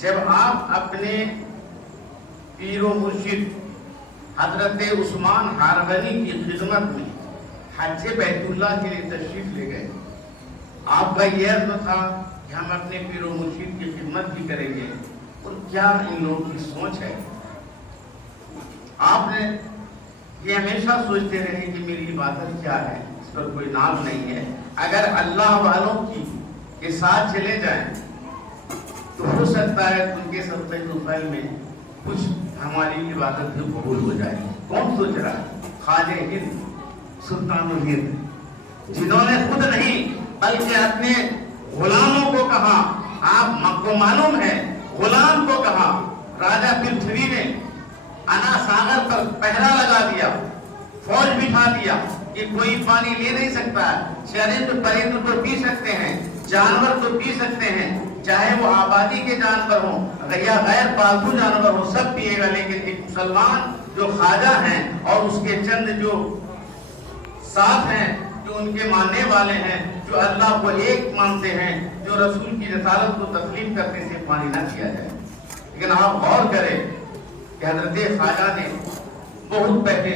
جب آپ اپنے پیر و مرشد حضرت عثمان ہارونی کی خدمت میں حج بیت اللہ کے لیے تشریف لے گئے، آپ کا یہ عزم تھا کہ ہم اپنے پیر و مرشد کی خدمت بھی کریں گے، اور کیا ان لوگوں کی سوچ ہے؟ آپ نے یہ ہمیشہ سوچتے رہے کہ میری عبادت کیا ہے، اس پر کوئی نام نہیں ہے، اگر اللہ والوں کے ساتھ چلے جائیں تو ہو سکتا ہے ان کے صدقے طفیل میں کچھ ہماری عبادت بھی قبول ہو جائے۔ کون سوچ رہا ہے؟ خواجہ ہند سلطان الہند، جنہوں نے خود نہیں بلکہ اپنے غلاموں کو کہا، آپ کو معلوم ہے غلام کو کہا، راجہ پرتھوی نے انا ساگر پر پہرا لگا دیا، فوج بٹھا دیا کہ کوئی پانی لے نہیں سکتا ہے، چرند پرند تو پی سکتے ہیں، جانور تو پی سکتے ہیں، چاہے وہ آبادی کے جانور ہوں یا غیر پالتو جانور ہوں، سب پیے گا، لیکن ایک مسلمان جو خواجہ ہیں اور اس کے چند جو ساتھ ہیں، جو ان کے ماننے والے ہیں، جو اللہ کو ایک مانتے ہیں، جو رسول کی رسالت کو تسلیم کرنے سے پانی نہ کیا جائے۔ لیکن آپ غور کریں کہ حضرت خواجہ نے بہت پہلے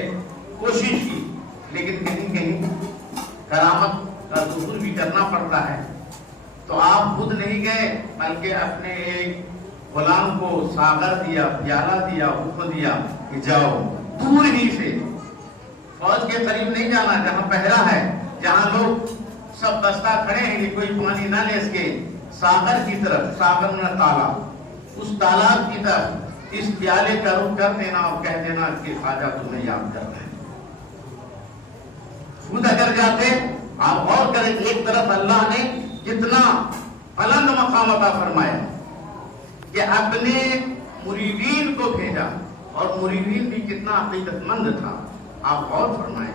کوشش کی، لیکن کہیں کہیں کرامت کا ظہور بھی کرنا پڑتا ہے، تو آپ خود نہیں گئے بلکہ اپنے ایک غلام کو ساغر دیا، پیالہ دیا، حکم دیا کہ جاؤ، دور ہی سے، فوج کے قریب نہیں جانا، جہاں پہرا ہے، جہاں لوگ سب دستہ کھڑے ہیں کہ کوئی پانی نہ لے سکے، ساغر کی طرف، ساغر میں تالاب، اس تالاب کی طرف اس پیالے کا رخ کر دینا اور کہہ دینا کہ خواجہ تمہیں یاد کرنا ہے۔ خود اگر جاتے، آپ غور کریں، ایک طرف اللہ نے کتنا بلند مقام عطا فرمایا کہ اپنے مریدین کو بھیجا، اور مریدین بھی کتنا عقیدت مند تھا۔ آپ غور فرمائیں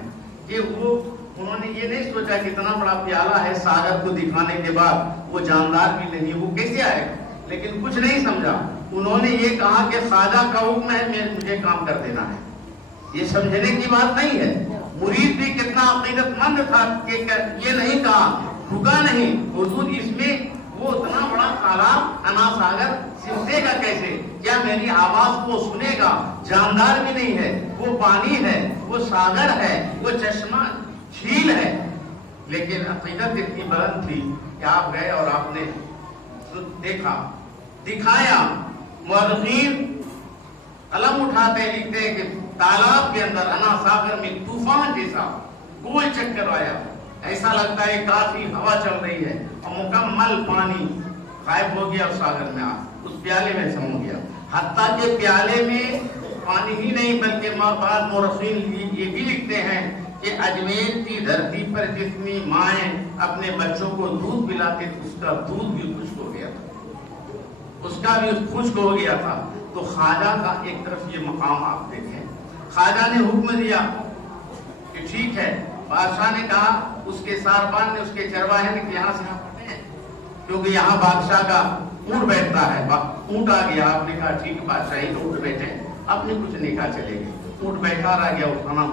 کہ انہوں نے یہ نہیں سوچا کہ اتنا بڑا پیالہ ہے، ساغر کو دکھانے کے بعد وہ جاندار بھی نہیں، وہ کیسے آئے، لیکن کچھ نہیں سمجھا، انہوں نے یہ کہا کہ خواجہ کا حکم ہے، مجھے کام کر دینا ہے۔ یہ سمجھنے کی بات نہیں ہے، مرید بھی کتنا عقیدت مند تھا کہ یہ نہیں کہا، رکا نہیں، حضور اس میں وہ اتنا بڑا تالاب انا ساگر سمٹے گا کیسے، کیا میری آواز کو سنے گا، جاندار بھی نہیں ہے، وہ پانی ہے، وہ ساگر ہے، وہ چشمہ جھیل ہے، لیکن عقیدت اتنی بلند تھی کہ آپ گئے اور آپ نے دیکھا، دکھایا۔ مورخین قلم اٹھاتے لکھتے کہ تالاب کے اندر انا ساگر میں طوفان جیسا گول چکر آیا، ایسا لگتا ہے کافی ہوا چل رہی ہے، اور مکمل پانی غائب ہو گیا اور ساگر میں اس پیالے میں سمو گیا، حتیٰ کہ پیالے میں پانی ہی نہیں بلکہ بعض مورخین یہ بھی لکھتے ہیں کہ اجمیر کی دھرتی پر جتنی مائیں اپنے بچوں کو دودھ پلاتے تھے، اس کا دودھ بھی خشک ہو گیا تھا، اس کا بھی خشک ہو گیا تھا۔ تو خواجہ کا ایک طرف یہ مقام آپ دیکھیں، خواجہ نے حکم دیا کہ ٹھیک ہے، بادشاہ نے کہا، اس کے ساربان نے، اس کے چرواہے نے کہ یہاں سے آپ پڑھیں، کیونکہ یہاں بادشاہ کا اونٹ بیٹھتا ہے، اونٹ آ گیا، آپ نے کہا ٹھیک ہے بادشاہی تو اونٹ بیٹھے، آپ نے کچھ نہیں کہا چلے گئے، اونٹ بیٹھا رہ گیا، اٹھانا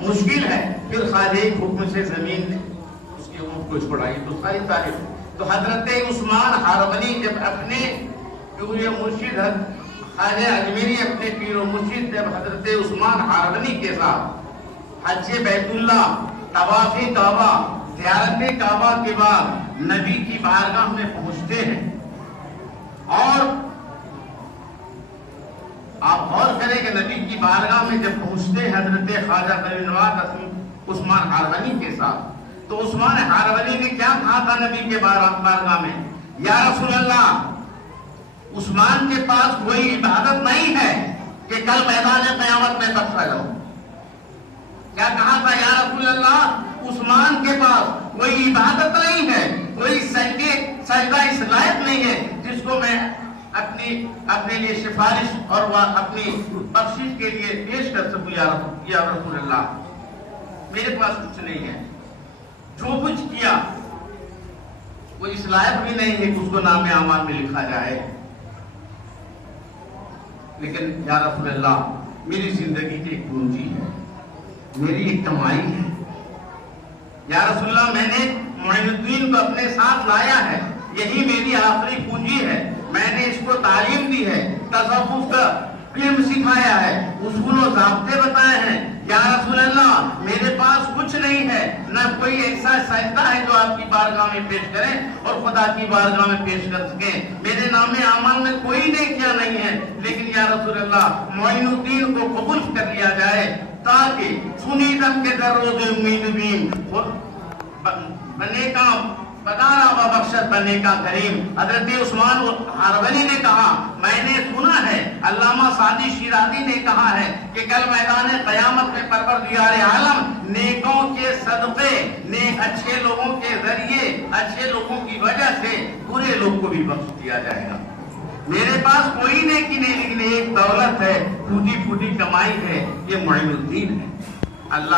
مشکل ہے، پھر خواجہ ایک حکم سے زمین نے اس کے اونٹ کو چھوڑائی، تو ساری تاریخ۔ تو حضرت عثمان ہارونی جب اپنے پیر و مرشد خواجہ اجمیری اپنے پیر و مرشد جب حضرت عثمان ہارونی کے ساتھ حج بیت اللہ، طواف کعبہ، زیارت کعبہ کے بعد نبی کی بارگاہ میں پہنچتے ہیں، اور آپ غور کریں کہ نبی کی بارگاہ میں جب پہنچتے ہیں حضرت خواجہ خلیل نواز عثمان ہارونی کے ساتھ، تو عثمان ہارونی نے کیا کہا تھا نبی کے بارگاہ میں؟ یا رسول اللہ، عثمان کے پاس کوئی عبادت نہیں ہے کہ کل میدان قیامت میں بخشا جاؤ۔ کیا کہا تھا؟ یا رسول اللہ، عثمان کے پاس کوئی عبادت نہیں ہے، کوئی سجدہ اس لائق نہیں ہے جس کو میں اپنے لیے سفارش اور اپنی بخشش کے لیے پیش کر سکوں۔ یا رسول اللہ، میرے پاس کچھ نہیں ہے، جو کچھ کیا وہ اس لائق بھی نہیں ہے کہ اس کو نام اعمال میں لکھا جائے، لیکن یا رسول اللہ، میری زندگی کی ایک پونجی ہے، میری ایک کمائی ہے، یا رسول اللہ میں نے معین الدین کو اپنے ساتھ لایا ہے، یہی میری آخری پونجی ہے، میں نے اس کو تعلیم دی ہے، تصوف کا علم سکھایا ہے، اصول و ضابطے بتائے ہیں۔ یا رسول اللہ میرے پاس کچھ نہیں ہے، نہ کوئی ایسا سجدہ ہے جو آپ کی بارگاہ میں پیش کریں اور خدا کی بارگاہ میں پیش کر سکیں، میرے نام اعمال میں کوئی نیکیاں نہیں ہے، لیکن یا رسول اللہ معین الدین کو قبول کر لیا جائے تاکہ سنیدم کے در روز امید بین بنے کا بدارا و بخشت بنے کا کریم۔ حضرت عثمان ہرولی نے کہا، میں نے سنا ہے، علامہ سعدی شیرازی نے کہا ہے کہ کل میدان قیامت میں پروردگار عالم نیکوں کے صدقے، نیک اچھے لوگوں کے ذریعے، اچھے لوگوں کی وجہ سے برے لوگ کو بھی بخش دیا جائے گا۔ میرے پاس کوئی نیکی نہیں، لیکن ایک دولت ہے، ٹوٹی پھوٹی کمائی ہے، یہ معین الدین ہے۔ اللہ